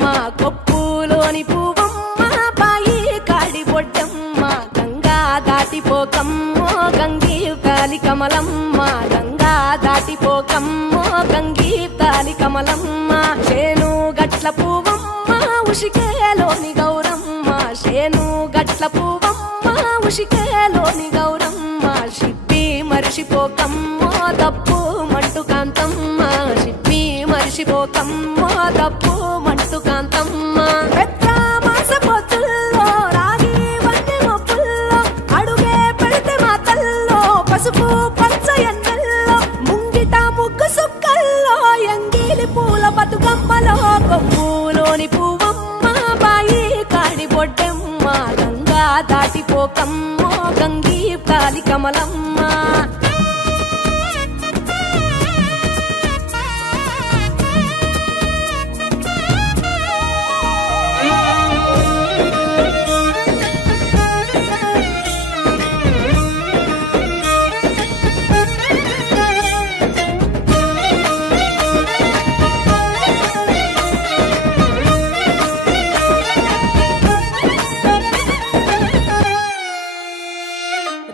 బొడ్డమ్మ కొప్పులోని పువ్వమ్మ బాయి కాడి బొడ్డమ్మ గంగా దాటిపోకమ్మో గంగీ తాలి కమలమ్మ గంగా దాటిపోకమ్మో గంగీ తాలి కమలమ్మ శేను గట్ల పువ్వమ్మ ఉషికేలోని గౌరమ్మ శేను గట్ల పువ్వమ్మ ఉషికేలోని గౌరమ్మ షిప్పి మరిషిపోకమ్మో తప్పు మంటు కాంతమ్మ షిప్పి మరిషిపోకమ్మో తప్పు మంటు కాంతమ్మ పెద్ద పొత్తుల్లో రాగి వంటి మొప్పుల్లో అడుగే పెడితే మాతల్లో పసుపు పచ్చ ఎన్నెల్లో ముంగిట ముగ్గు సుక్కల్లో ఎంగిలి పూల బతుకమ్మలో కొమ్ములోని పువ్వమ్మ బాయి కాడి బొడ్డమ్మ గంగా దాటిపోకమ్మో గంగీ తాలి కమలమ్మ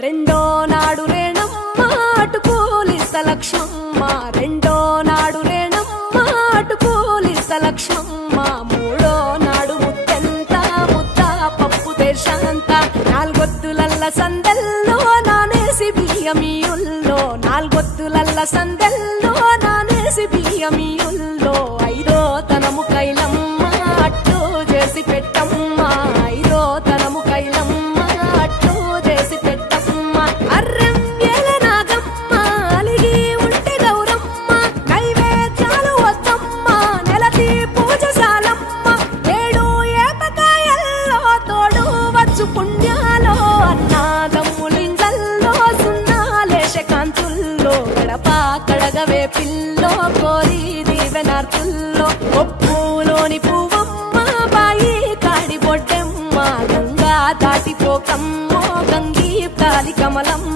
రెండో నాడు రేణమ్మ అటుకూలిస్త లక్ష్మమ్మ రెండో నాడు రేణమ్మ అటుకూలిస్త లక్ష్మమ్మ మూడో నాడు ముత్తెంత ముద్ద పప్పు దేశంత నాలుగొత్తులల్ల సందెల్లో నానేసి బియ్యమియుల్లో నాలుగొత్తులల్ల సందెల్లో నానేసి బియ్యమియుల్లో ఐదో తనము కైలమ్మ అట్టు చేసి పెట్టమ్మ ఐదో తనము కైలమ్మ అట్టు చేసి పెట్టమ్మ అర్రం ఏల నాగమ్మ అలిగి ఉంటే గౌరమ్మ నైవేద్యాలు వద్దమ్మ నెలతి పూజశాలమ్మ ఏడు ఏపకాయల్లో తోడు వచ్చు పుణ్యాలో అన్నాదమ్ములింగల్లో సున్నాలేశ కాంతుల్లో గడప కడగవే పిల్లో కోరి దీవెనార్తుల్లో ఒప్పులోని పువ్వమ్మ బాయి కాడి బొడ్డమ్మ గంగా దాటిపోకమ్మో గంగీ తాలి కమలమ్మ